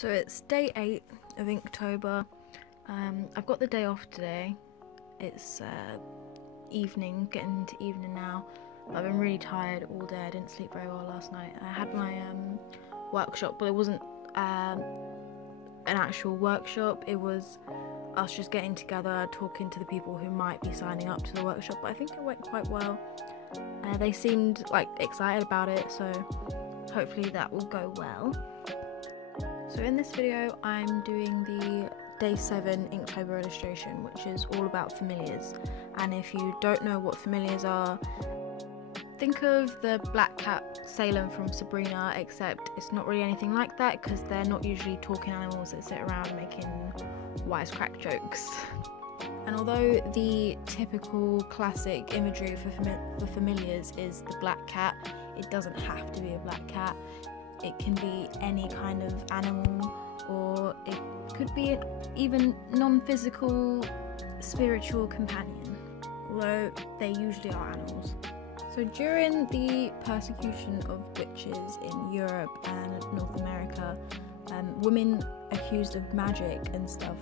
So it's day 8 of Inktober. I've got the day off today. It's evening, getting into evening now. I've been really tired all day. I didn't sleep very well last night. I had my workshop, but it wasn't an actual workshop. It was us just getting together, talking to the people who might be signing up to the workshop. But I think it went quite well. They seemed like excited about it, so hopefully that will go well. So in this video I'm doing the day 7 Inktober illustration, which is all about familiars. And if you don't know what familiars are, think of the black cat Salem from Sabrina, except it's not really anything like that because they're not usually talking animals that sit around making wisecrack jokes. And although the typical classic imagery for familiars is the black cat, it doesn't have to be a black cat. It can be any kind of animal, or it could be an even non-physical spiritual companion, although they usually are animals. So during the persecution of witches in Europe and North America, women accused of magic and stuff,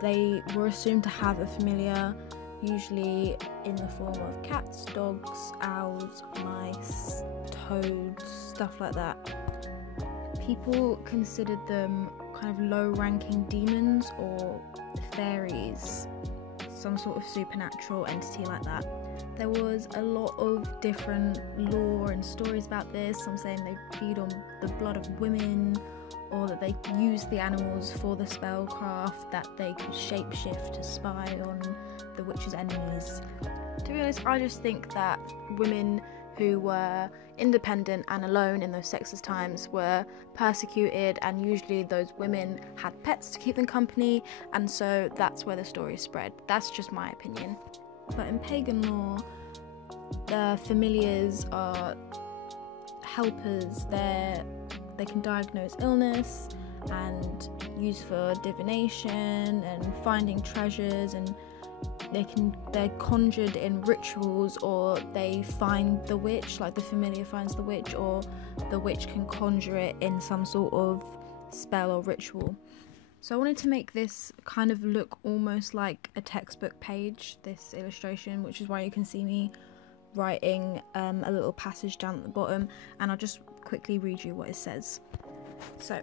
they were assumed to have a familiar, usually in the form of cats, dogs, owls, mice, toads, stuff like that. People considered them kind of low-ranking demons or fairies, some sort of supernatural entity like that. There was a lot of different lore and stories about this, some saying they feed on the blood of women, or that they use the animals for the spellcraft, that they could shapeshift to spy on the witch's enemies. To be honest, I just think that women who were independent and alone in those sexist times were persecuted, and usually those women had pets to keep them company, and so that's where the story spread. That's just my opinion. But in pagan lore, the familiars are helpers. They can diagnose illness and use for divination and finding treasures, and they're conjured in rituals, or they find the witch, like the familiar finds the witch, or the witch can conjure it in some sort of spell or ritual. So I wanted to make this kind of look almost like a textbook page, this illustration, which is why you can see me writing a little passage down at the bottom, and I'll just quickly read you what it says. So,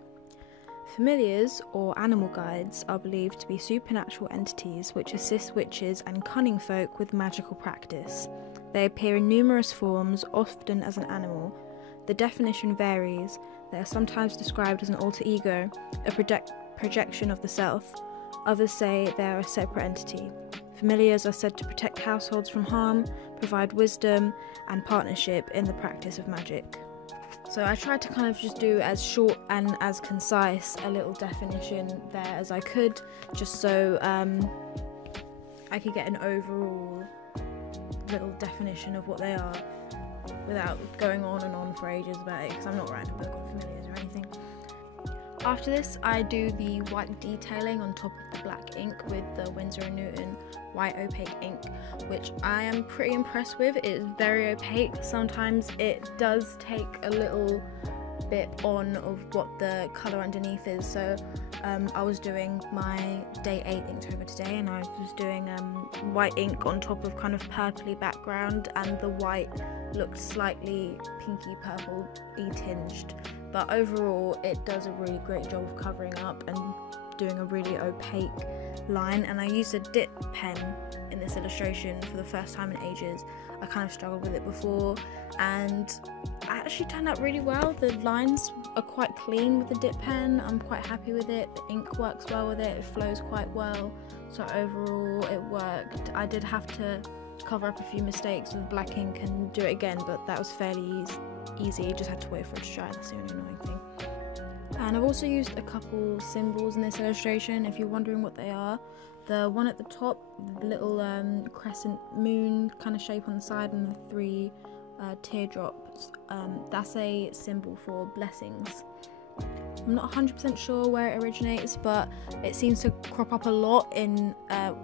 familiars, or animal guides, are believed to be supernatural entities which assist witches and cunning folk with magical practice. They appear in numerous forms, often as an animal. The definition varies. They are sometimes described as an alter ego, a projection of the self. Others say they are a separate entity. Familiars are said to protect households from harm, provide wisdom and partnership in the practice of magic. So I tried to kind of just do as short and as concise a little definition there as I could, just so I could get an overall little definition of what they are without going on and on for ages about it, because I'm not writing a book on familiars or anything. After this, I do the white detailing on top of the black ink with the Winsor & Newton white opaque ink, which I am pretty impressed with. It is very opaque. Sometimes it does take a little bit on of what the colour underneath is. So I was doing my day 8 Inktober today, and I was doing white ink on top of kind of purpley background, and the white looked slightly pinky purple-y tinged. But overall it does a really great job of covering up and doing a really opaque line. And I used a dip pen in this illustration for the first time in ages. I kind of struggled with it before, and it actually turned out really well. The lines are quite clean with the dip pen. I'm quite happy with it. The ink works well with it. It flows quite well. So overall it worked. I did have to cover up a few mistakes with black ink and do it again, but that was fairly easy. Just had to wait for it to dry. That's the only annoying thing. And I've also used a couple symbols in this illustration, if you're wondering what they are. The one at the top, the little crescent moon kind of shape on the side, and the 3 teardrops, that's a symbol for blessings. I'm not 100% sure where it originates, but it seems to crop up a lot in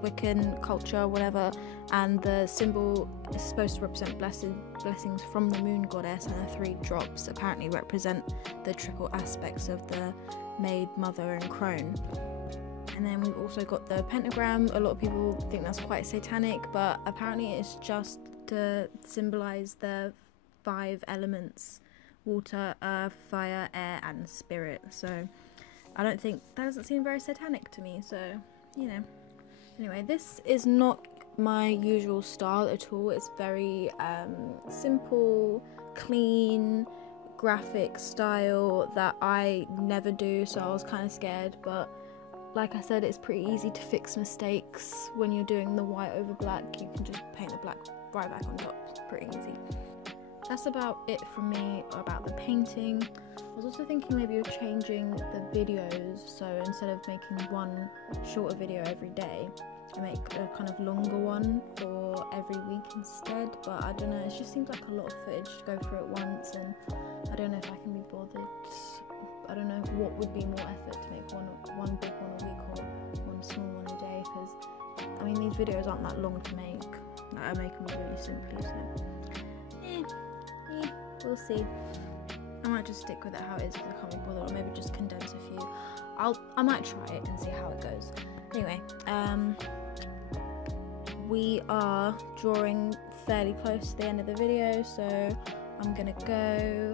Wiccan culture, whatever, and the symbol is supposed to represent blessings from the moon goddess, and the 3 drops apparently represent the triple aspects of the made mother and crone. And then we've also got the pentagram. A lot of people think that's quite satanic, but apparently it's just to symbolize the 5 elements: water, earth, fire, air and spirit. So I don't think, that doesn't seem very satanic to me, so you know. Anyway, this is not my usual style at all. It's very simple, clean, graphic style that I never do, so I was kind of scared, but like I said, it's pretty easy to fix mistakes. When you're doing the white over black, you can just paint the black right back on top. It's pretty easy. That's about it from me about the painting. I was also thinking maybe of changing the videos, so instead of making one shorter video every day, I make a kind of longer one for every week instead, but I don't know, it just seems like a lot of footage to go through at once, and I don't know if I can be bothered. I don't know what would be more effort, to make one big one a week or one small one a day, because I mean these videos aren't that long to make. I make them really simply, so we'll see. I might just stick with it how it is because I can't be bothered, or maybe just condense a few. I might try it and see how it goes. Anyway, we are drawing fairly close to the end of the video, so I'm gonna go